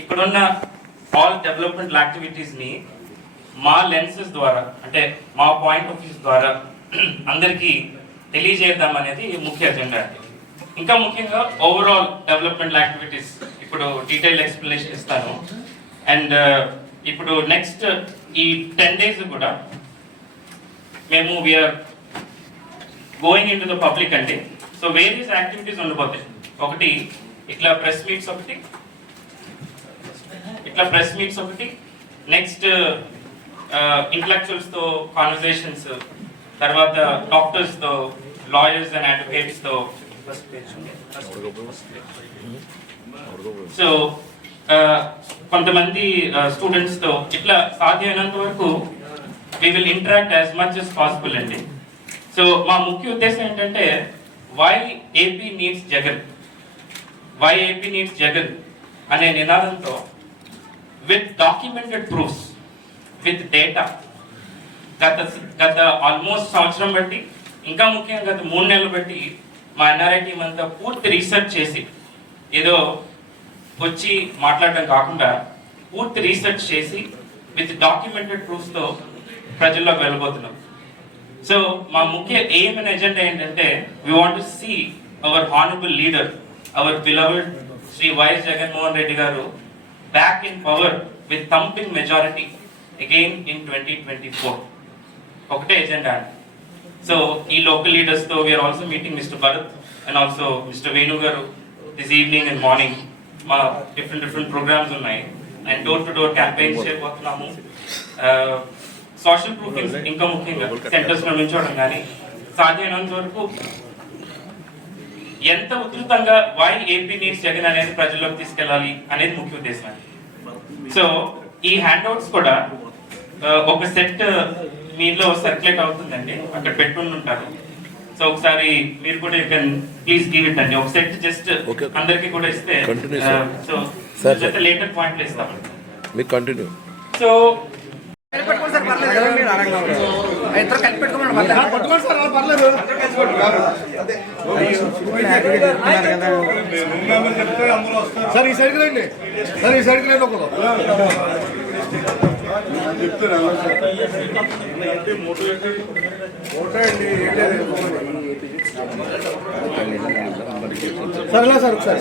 ఇక్కడున్న all development activities ని మా లెన్సెస్ ద్వారా అంటే మా పాయింట్ ఆఫ్ వ్యూ ద్వారా అందరికీ తెలియజేద్దాం అనేది ముఖ్య ఎజెండా. ఇంకా ముఖ్యంగా ఓవరాల్ డెవలప్మెంట్ యాక్టివిటీస్ ఇప్పుడు డీటెయిల్ ఎక్స్ప్లెనేషన్ ఇస్తాను. అండ్ ఇప్పుడు నెక్స్ట్ ఈ 10 days కూడా మేము we are going in to the public అండి. సో వేరియస్ యాక్టివిటీస్ ఉండిపోతాయి. ఒకటి ఇట్లా ప్రెస్ మీట్స్ ఒకటి నెక్స్ట్ ఇంటలెక్చువల్స్తో కాన్వర్సేషన్స్, తర్వాత డాక్టర్స్తో, లాయర్స్ అండ్ అడ్వకేట్స్తో. సో కొంతమంది స్టూడెంట్స్తో ఇట్లా సాధ్యమైనంత వరకు we will interact as much as possible అండి. సో మా ముఖ్య ఉద్దేశం ఏంటంటే వై ఏపీ నీడ్స్ జగన్ అనే నినాదంతో with documented proofs, with data గత ఆల్మోస్ట్ సంవత్సరం బట్టి, ఇంకా ముఖ్యంగా గత 3 నెలలు బట్టి మా ఎన్ఆర్ఐ టీం అంతా పూర్తి రీసెర్చ్ చేసి ఏదో వచ్చి మాట్లాడడం కాకుండా పూర్తి రీసెర్చ్ చేసి విత్ డాక్యుమెంటెడ్ ప్రూఫ్స్తో ప్రజల్లోకి వెళ్ళబోతున్నాం. సో మా ముఖ్య ఎయిమ్ అండ్ ఎజెండా ఏంటంటే we want to see our honourable leader, our beloved Shri YS Jaganmohan Reddy గారు back in power with thumping majority again in 2024. ఒకటే ఎజెండా. సో ఈ లోకల్ లీడర్స్తో we are also meeting mister Bharat and also mister Venu గారు this evening and morning. మా different programmes ఉన్నాయి and door to door campaigns చేయబోతున్నాము. Social proofing ఇంకా ముఖ్యంగా centres లో నుంచోవడం కానీ సాధ్యమైనంత వరకు ఎంత ఉధృతంగా వై ఏపీ నీడ్స్ జగన్ అనేది ప్రజల్లోకి తీసుకెళ్ళాలి అనేది ముఖ్య ఉద్దేశం. సో ఈ హ్యాండ్అవుట్స్ కూడా ఒక సెట్ మీలో సర్క్యులేట్ అవుతుందండి, అక్కడ పెట్టుకుని ఉంటారు. సో ఒకసారి మీరు కూడా ప్లీజ్ గివ్ ఇట్ అండి. ఒక సెట్ జస్ట్ అందరికి కూడా ఇస్తే సో లేటర్ పాయింట్లు ఇస్తాం. సో సార్ ఈ సైడ్కి రండి, సార్ ఈ సైడ్కి రండి. ఒకరు సరేలా సార్ ఒకసారి